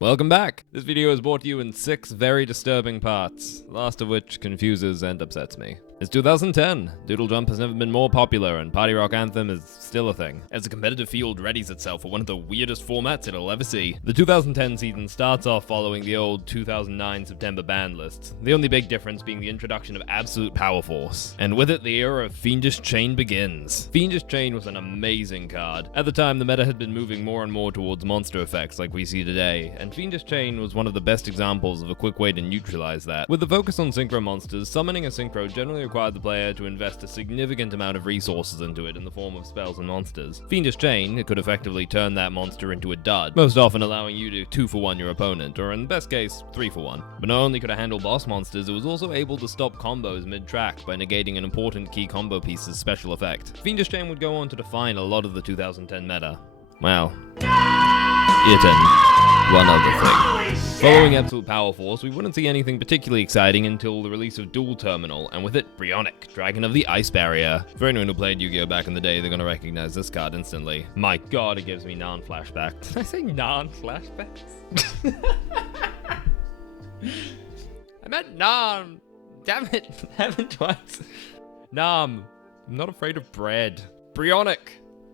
Welcome back! This video is brought to you in 6 very disturbing parts, the last of which confuses and upsets me. It's 2010. Doodle Jump has never been more popular, and Party Rock Anthem is still a thing, as the competitive field readies itself for one of the weirdest formats it'll ever see. The 2010 season starts off following the old 2009 September ban lists, the only big difference being the introduction of Absolute Power Force. And with it, the era of Fiendish Chain begins. Fiendish Chain was an amazing card. At the time, the meta had been moving more and more towards monster effects like we see today, and Fiendish Chain was one of the best examples of a quick way to neutralize that. With the focus on synchro monsters, summoning a synchro generally required the player to invest a significant amount of resources into it in the form of spells and monsters. Fiendish Chain could effectively turn that monster into a dud, most often allowing you to 2-for-1 your opponent, or in the best case, 3-for-1. But not only could it handle boss monsters, it was also able to stop combos mid-track by negating an important key combo piece's special effect. Fiendish Chain would go on to define a lot of the 2010 meta. Well, it and one other thing. Following Absolute Power Force, we wouldn't see anything particularly exciting until the release of Duel Terminal, and with it, Brionic, Dragon of the Ice Barrier. For anyone who played Yu-Gi-Oh back in the day, they're gonna recognize this card instantly. My god, it gives me non-flashbacks. Did I say non-flashbacks? I meant nom! Damn it, happened twice. Nom. I'm not afraid of bread. Brionic.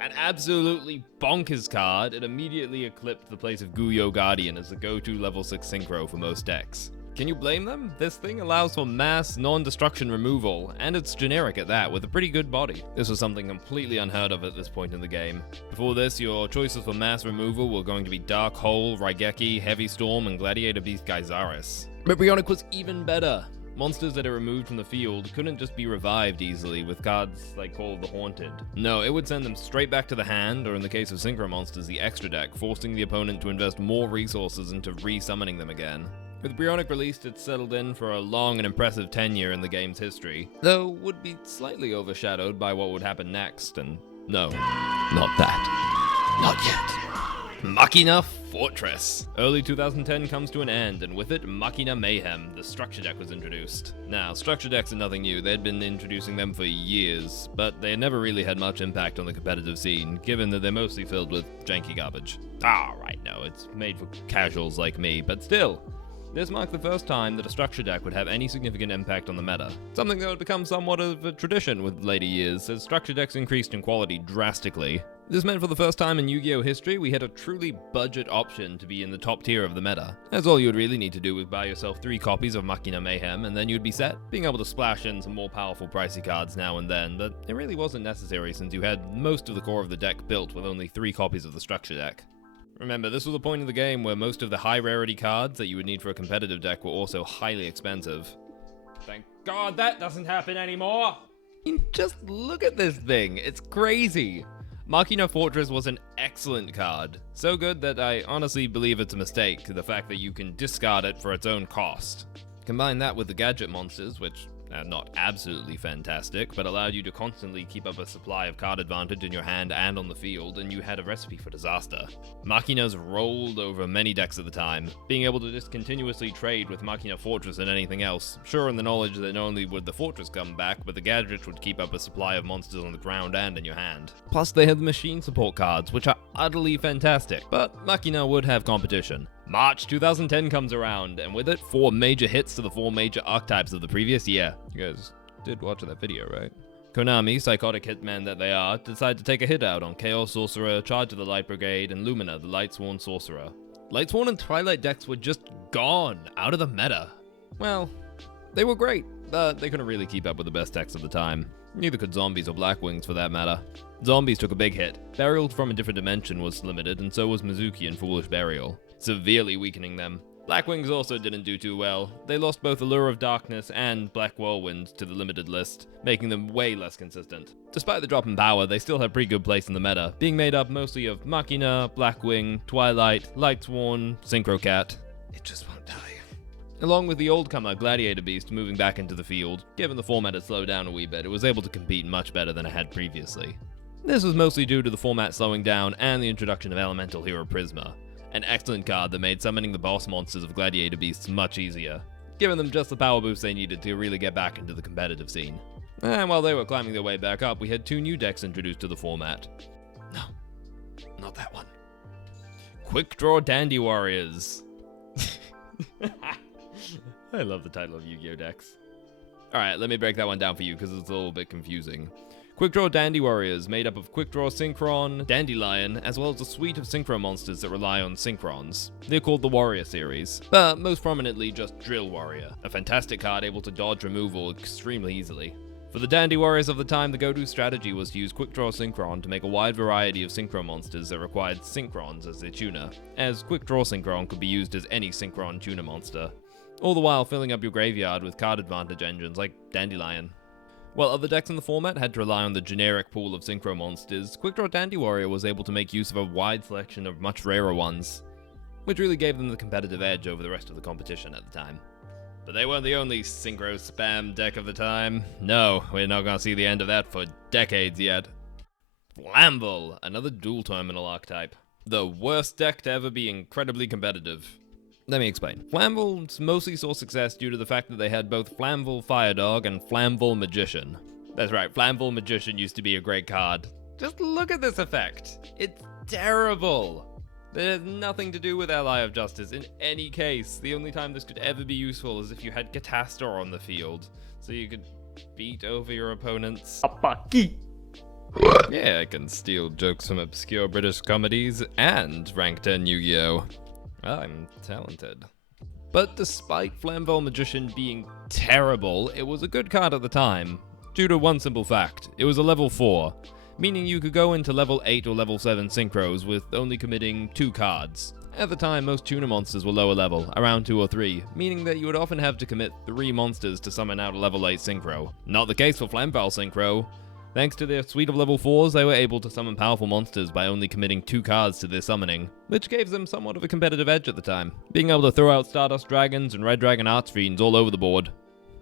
An absolutely bonkers card, it immediately eclipsed the place of Yugioh Guardian as the go-to level 6 synchro for most decks. Can you blame them? This thing allows for mass, non-destruction removal, and it's generic at that, with a pretty good body. This was something completely unheard of at this point in the game. Before this, your choices for mass removal were going to be Dark Hole, Raigeki, Heavy Storm, and Gladiator Beast Geysaris. But Brionic was even better. Monsters that are removed from the field couldn't just be revived easily with cards like Call of the Haunted. No, it would send them straight back to the hand, or in the case of synchro monsters, the extra deck, forcing the opponent to invest more resources into re-summoning them again. With Brionic released, it's settled in for a long and impressive tenure in the game's history, though would be slightly overshadowed by what would happen next, and no, not that. Not yet. Machina Fortress. Early 2010 comes to an end, and with it, Machina Mayhem, the structure deck, was introduced. Now, structure decks are nothing new, they'd been introducing them for years, but they had never really had much impact on the competitive scene, given that they're mostly filled with janky garbage. Right, no, it's made for casuals like me, but still. This marked the first time that a structure deck would have any significant impact on the meta, something that would become somewhat of a tradition with later years, as structure decks increased in quality drastically. This meant for the first time in Yu-Gi-Oh history, we had a truly budget option to be in the top tier of the meta, as all you would really need to do was buy yourself 3 copies of Machina Mayhem and then you'd be set, being able to splash in some more powerful pricey cards now and then, but it really wasn't necessary since you had most of the core of the deck built with only 3 copies of the structure deck. Remember, this was a point of the game where most of the high rarity cards that you would need for a competitive deck were also highly expensive. Thank God that doesn't happen anymore! Just look at this thing, it's crazy! Machina Fortress was an excellent card, so good that I honestly believe it's a mistake, the fact that you can discard it for its own cost. Combine that with the gadget monsters, which are not absolutely fantastic, but allowed you to constantly keep up a supply of card advantage in your hand and on the field, and you had a recipe for disaster. Machinas rolled over many decks at the time, being able to just continuously trade with Machina Fortress and anything else, sure in the knowledge that not only would the Fortress come back, but the gadgets would keep up a supply of monsters on the ground and in your hand. Plus they had the machine support cards, which are utterly fantastic, but Machina would have competition. March 2010 comes around, and with it, 4 major hits to the 4 major archetypes of the previous year. You guys did watch that video, right? Konami, psychotic hitmen that they are, decide to take a hit out on Chaos Sorcerer, Charge of the Light Brigade, and Lumina, the Lightsworn Sorcerer. Lightsworn and Twilight decks were just gone, out of the meta. Well, they were great, but they couldn't really keep up with the best decks of the time. Neither could Zombies or Blackwings for that matter. Zombies took a big hit. Burial from a Different Dimension was limited, and so was Mizuki and Foolish Burial, severely weakening them. Blackwings also didn't do too well. They lost both Allure of Darkness and Black Whirlwind to the limited list, making them way less consistent. Despite the drop in power, they still have pretty good place in the meta, being made up mostly of Machina, Blackwing, Twilight, Lightsworn, Synchro Cat. It just won't die. Along with the old-comer Gladiator Beast moving back into the field, given the format had slowed down a wee bit, it was able to compete much better than it had previously. This was mostly due to the format slowing down and the introduction of Elemental Hero Prisma, an excellent card that made summoning the boss monsters of Gladiator Beasts much easier, giving them just the power boost they needed to really get back into the competitive scene. And while they were climbing their way back up, we had 2 new decks introduced to the format. No, not that one. Quick Draw Dandy Warriors. I love the title of Yu-Gi-Oh decks. Alright, let me break that one down for you because it's a little bit confusing. Quick Draw Dandy Warriors, made up of Quick Draw Synchron, Dandelion, as well as a suite of Synchro monsters that rely on Synchrons. They're called the Warrior series, but most prominently just Drill Warrior, a fantastic card able to dodge removal extremely easily. For the Dandy Warriors of the time, the go-to strategy was to use Quick Draw Synchron to make a wide variety of Synchro monsters that required Synchrons as their tuner, as Quick Draw Synchron could be used as any Synchron tuner monster, all the while filling up your graveyard with card advantage engines like Dandelion. While other decks in the format had to rely on the generic pool of Synchro monsters, Quick Draw Dandy Warrior was able to make use of a wide selection of much rarer ones, which really gave them the competitive edge over the rest of the competition at the time. But they weren't the only Synchro spam deck of the time. No, we're not gonna see the end of that for decades yet. Flamvel, another dual terminal archetype. The worst deck to ever be incredibly competitive. Let me explain. Flamvel mostly saw success due to the fact that they had both Flamvel Firedog and Flamvel Magician. That's right, Flamvel Magician used to be a great card. Just look at this effect. It's terrible. It has nothing to do with Ally of Justice in any case. The only time this could ever be useful is if you had Catastor on the field, so you could beat over your opponents. Yeah, I can steal jokes from obscure British comedies and rank 10 Yu-Gi-Oh! I'm talented. But despite Flamvel Magician being terrible, it was a good card at the time, due to one simple fact. It was a level 4, meaning you could go into level 8 or level 7 synchros with only committing 2 cards. At the time, most tuner monsters were lower level, around 2 or 3, meaning that you would often have to commit 3 monsters to summon out a level 8 synchro. Not the case for Flamvel Synchro. Thanks to their suite of level 4s, they were able to summon powerful monsters by only committing 2 cards to their summoning, which gave them somewhat of a competitive edge at the time, being able to throw out Stardust Dragons and Red Dragon Archfiends all over the board.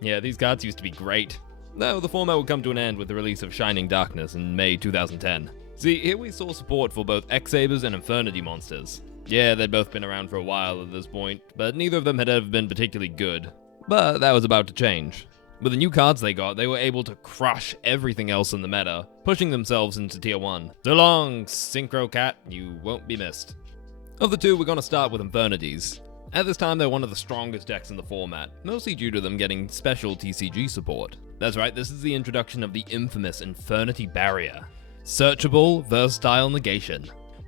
Yeah, these cards used to be great. Though the format would come to an end with the release of Shining Darkness in May 2010. See, here we saw support for both X-Sabers and Infernity monsters. Yeah, they'd both been around for a while at this point, but neither of them had ever been particularly good. But that was about to change. With the new cards they got, they were able to crush everything else in the meta, pushing themselves into tier 1. So long, Synchro Cat, you won't be missed. Of the two, we're gonna start with Infernities. At this time, they're one of the strongest decks in the format, mostly due to them getting special TCG support. That's right, this is the introduction of the infamous Infernity Barrier. Searchable, versatile negation.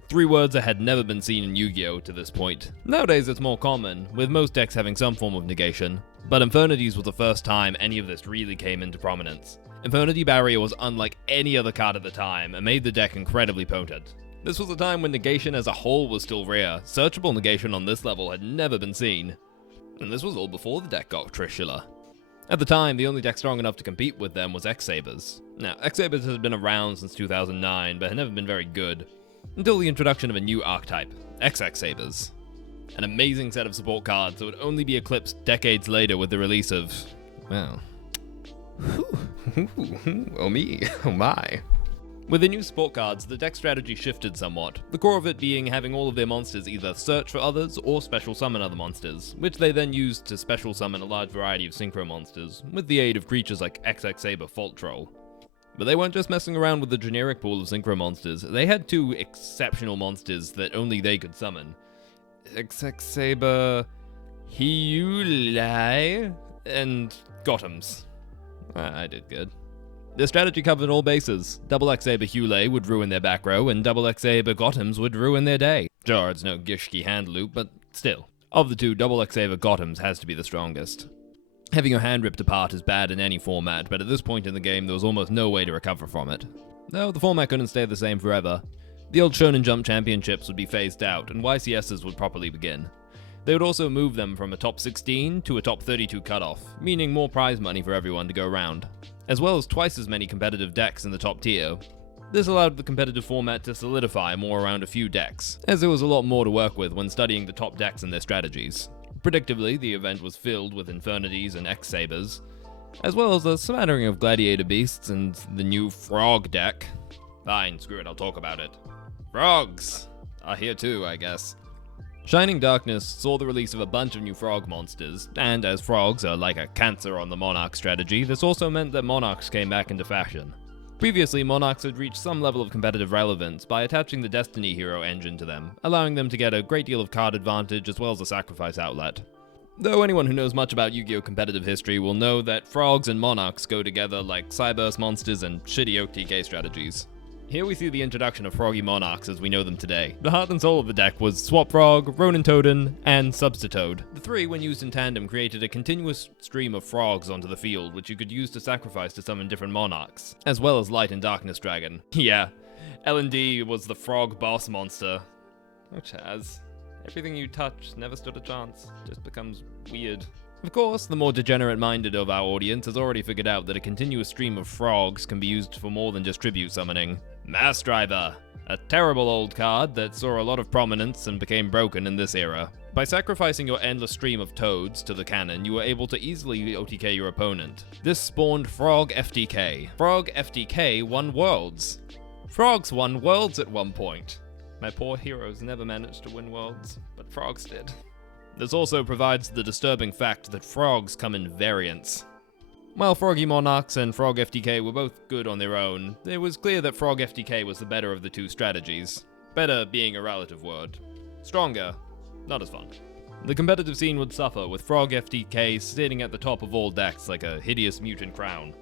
3 words that had never been seen in Yu-Gi-Oh! To this point. Nowadays it's more common, with most decks having some form of negation, but Infernities was the first time any of this really came into prominence. Infernity Barrier was unlike any other card at the time, and made the deck incredibly potent. This was a time when negation as a whole was still rare. Searchable negation on this level had never been seen. And this was all before the deck got Trishula. At the time, the only deck strong enough to compete with them was X-Sabers. Now, X-Sabers has been around since 2009, but had never been very good. Until the introduction of a new archetype, XX Sabers. An amazing set of support cards that would only be eclipsed decades later with the release of, well, oh me, oh my. With the new support cards, the deck strategy shifted somewhat, the core of it being having all of their monsters either search for others or special summon other monsters, which they then used to special summon a large variety of synchro monsters, with the aid of creatures like XX Saber Fault Troll. But they weren't just messing around with the generic pool of synchro monsters, they had 2 exceptional monsters that only they could summon. XX Saber, Hyulai, and Gothams. I did good. Their strategy covered all bases. Double X Saber Hyulai would ruin their back row, and Double X Saber Gothams would ruin their day. Sure, it's no Gishki hand loop, but still. Of the 2, Double X Saber Gothams has to be the strongest. Having your hand ripped apart is bad in any format, but at this point in the game there was almost no way to recover from it. Though the format couldn't stay the same forever. The old Shonen Jump Championships would be phased out, and YCSs would properly begin. They would also move them from a top 16 to a top 32 cutoff, meaning more prize money for everyone to go around, as well as twice as many competitive decks in the top tier. This allowed the competitive format to solidify more around a few decks, as there was a lot more to work with when studying the top decks and their strategies. Predictably, the event was filled with Infernities and X-Sabers, as well as a smattering of Gladiator Beasts and the new Frog deck. Fine, screw it, I'll talk about it. Frogs are here too, I guess. Shining Darkness saw the release of a bunch of new frog monsters, and as frogs are like a cancer on the Monarch strategy, this also meant that Monarchs came back into fashion. Previously, Monarchs had reached some level of competitive relevance by attaching the Destiny Hero engine to them, allowing them to get a great deal of card advantage as well as a sacrifice outlet. Though anyone who knows much about Yu-Gi-Oh! Competitive history will know that frogs and monarchs go together like Cyburst monsters and shitty OTK strategies. Here we see the introduction of froggy monarchs as we know them today. The heart and soul of the deck was Swap Frog, Ronin Toden, and Substitoad. The three, when used in tandem, created a continuous stream of frogs onto the field, which you could use to sacrifice to summon different monarchs, as well as Light and Darkness Dragon. Yeah, L&D was the frog boss monster. Oh, Chaz. Everything you touch never stood a chance, just becomes weird. Of course, the more degenerate-minded of our audience has already figured out that a continuous stream of frogs can be used for more than just tribute summoning. Mass Driver, a terrible old card that saw a lot of prominence and became broken in this era. By sacrificing your endless stream of toads to the cannon, you were able to easily OTK your opponent. This spawned Frog FTK. Frog FTK won Worlds. Frogs won Worlds at one point. My poor heroes never managed to win Worlds, but frogs did. This also provides the disturbing fact that frogs come in variants. While Froggy Monarchs and Frog FTK were both good on their own, it was clear that Frog FTK was the better of the two strategies. Better being a relative word. Stronger, not as fun. The competitive scene would suffer, with Frog FTK sitting at the top of all decks like a hideous mutant crown.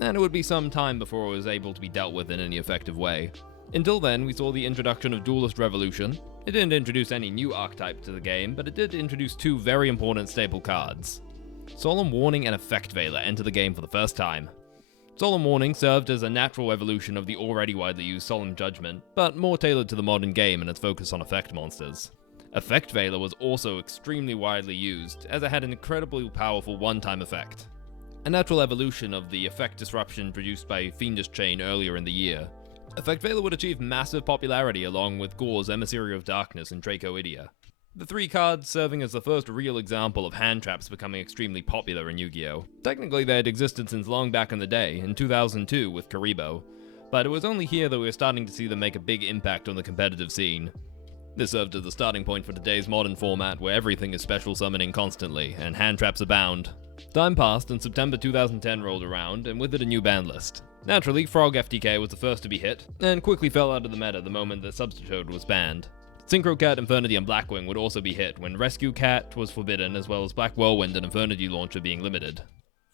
And it would be some time before it was able to be dealt with in any effective way. Until then, we saw the introduction of Duelist Revolution. It didn't introduce any new archetype to the game, but it did introduce two very important staple cards. Solemn Warning and Effect Veiler enter the game for the first time. Solemn Warning served as a natural evolution of the already widely used Solemn Judgment, but more tailored to the modern game and its focus on effect monsters. Effect Veiler was also extremely widely used, as it had an incredibly powerful one-time effect. A natural evolution of the effect disruption produced by Fiendish Chain earlier in the year. Effect Veiler would achieve massive popularity along with Gore's Emissary of Darkness and Draco Idia. The three cards serving as the first real example of hand traps becoming extremely popular in Yu-Gi-Oh! Technically they had existed since long back in the day, in 2002 with Karibo, but it was only here that we were starting to see them make a big impact on the competitive scene. This served as the starting point for today's modern format where everything is special summoning constantly, and hand traps abound. Time passed and September 2010 rolled around, and with it a new ban list. Naturally, Frog FTK was the first to be hit, and quickly fell out of the meta the moment that Substitoad was banned. Synchro Cat, Infernity, and Blackwing would also be hit when Rescue Cat was forbidden, as well as Black Whirlwind and Infernity Launcher being limited.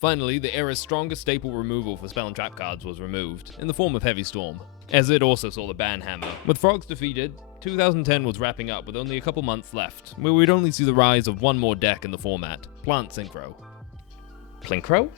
Finally, the era's strongest staple removal for spell and trap cards was removed, in the form of Heavy Storm, as it also saw the ban hammer. With Frogs defeated, 2010 was wrapping up with only a couple months left, where we'd only see the rise of one more deck in the format, Plant Synchro. Plinkro?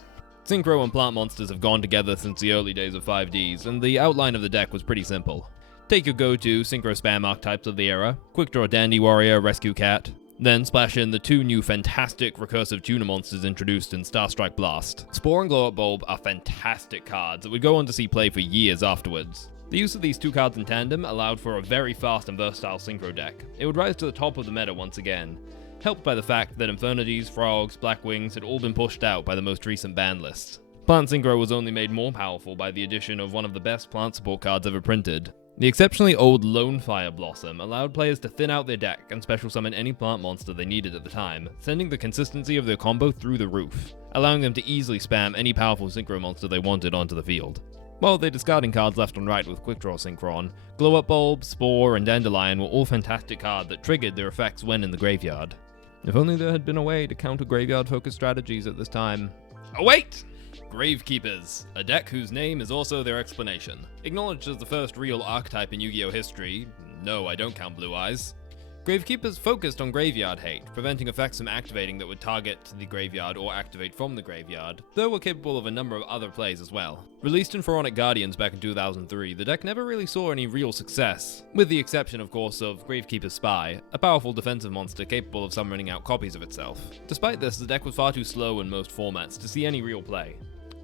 Synchro and plant monsters have gone together since the early days of 5Ds, and the outline of the deck was pretty simple. Take your go-to Synchro spam archetypes of the era, Quick Draw Dandy Warrior, Rescue Cat, then splash in the two new fantastic recursive tuner monsters introduced in Starstrike Blast. Spore and Glow Up Bulb are fantastic cards that would go on to see play for years afterwards. The use of these two cards in tandem allowed for a very fast and versatile Synchro deck. It would rise to the top of the meta once again, helped by the fact that Infernities, Frogs, Blackwings had all been pushed out by the most recent ban lists. Plant Synchro was only made more powerful by the addition of one of the best plant support cards ever printed. The exceptionally old Lone Fire Blossom allowed players to thin out their deck and special summon any plant monster they needed at the time, sending the consistency of their combo through the roof, allowing them to easily spam any powerful Synchro monster they wanted onto the field. While their discarding cards left and right with Quick Draw Synchron, Glow Up Bulb, Spore, and Dandelion were all fantastic cards that triggered their effects when in the graveyard. If only there had been a way to counter graveyard-focused strategies at this time. Oh wait! Gravekeepers, a deck whose name is also their explanation. Acknowledged as the first real archetype in Yu-Gi-Oh! History, no, I don't count Blue Eyes. Gravekeepers focused on graveyard hate, preventing effects from activating that would target the graveyard or activate from the graveyard, though were capable of a number of other plays as well. Released in Brionic Guardians back in 2003, the deck never really saw any real success, with the exception of course of Gravekeeper's Spy, a powerful defensive monster capable of summoning out copies of itself. Despite this, the deck was far too slow in most formats to see any real play.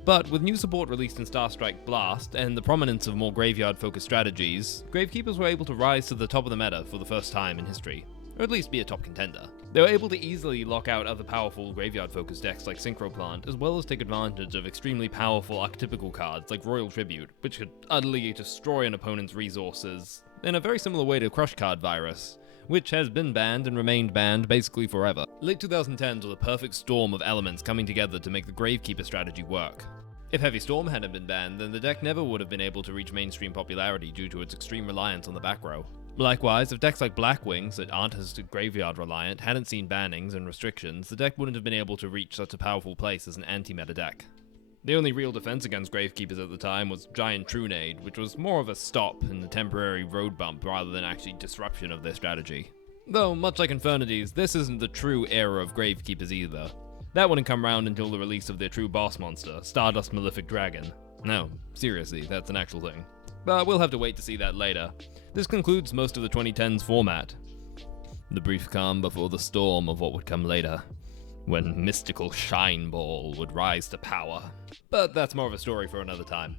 But with new support released in Starstrike Blast and the prominence of more graveyard-focused strategies, Gravekeepers were able to rise to the top of the meta for the first time in history, or at least be a top contender. They were able to easily lock out other powerful graveyard-focused decks like Synchro Plant, as well as take advantage of extremely powerful archetypical cards like Royal Tribute, which could utterly destroy an opponent's resources, in a very similar way to Crush Card Virus, which has been banned and remained banned basically forever. Late 2010s was a perfect storm of elements coming together to make the Gravekeeper strategy work. If Heavy Storm hadn't been banned, then the deck never would have been able to reach mainstream popularity due to its extreme reliance on the back row. Likewise, if decks like Blackwings, that aren't as graveyard reliant, hadn't seen bannings and restrictions, the deck wouldn't have been able to reach such a powerful place as an anti-meta deck. The only real defense against Gravekeepers at the time was Giant Trunade, which was more of a stop and a temporary road bump rather than actually disruption of their strategy. Though, much like Infernities, this isn't the true era of Gravekeepers either. That wouldn't come round until the release of their true boss monster, Stardust Malefic Dragon. No, seriously, that's an actual thing. But we'll have to wait to see that later. This concludes most of the 2010s format. The brief calm before the storm of what would come later, when mystical Shine Ball would rise to power. But that's more of a story for another time.